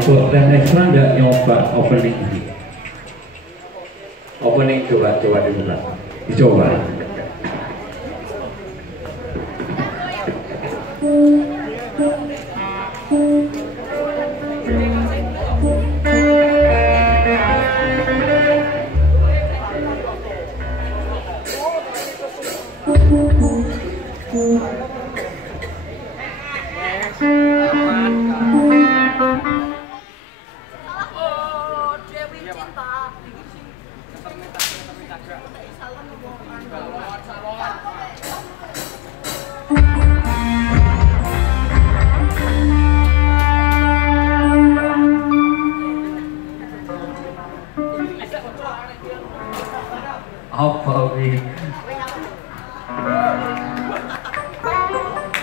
Untuk dan ekstra nggak nyoba opening ini. Opening coba dibuka, dicoba.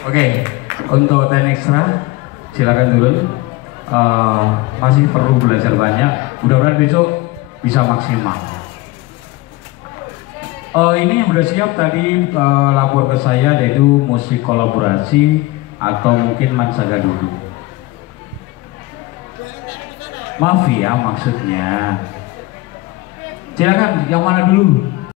Oke, untuk ten extra silakan dulu. Masih perlu belajar banyak. Mudah-mudahan besok bisa maksimal. Ini yang sudah siap tadi lapor ke saya, yaitu musik kolaborasi atau mungkin Mansaga dulu. Maaf ya maksudnya. Silakan yang mana dulu?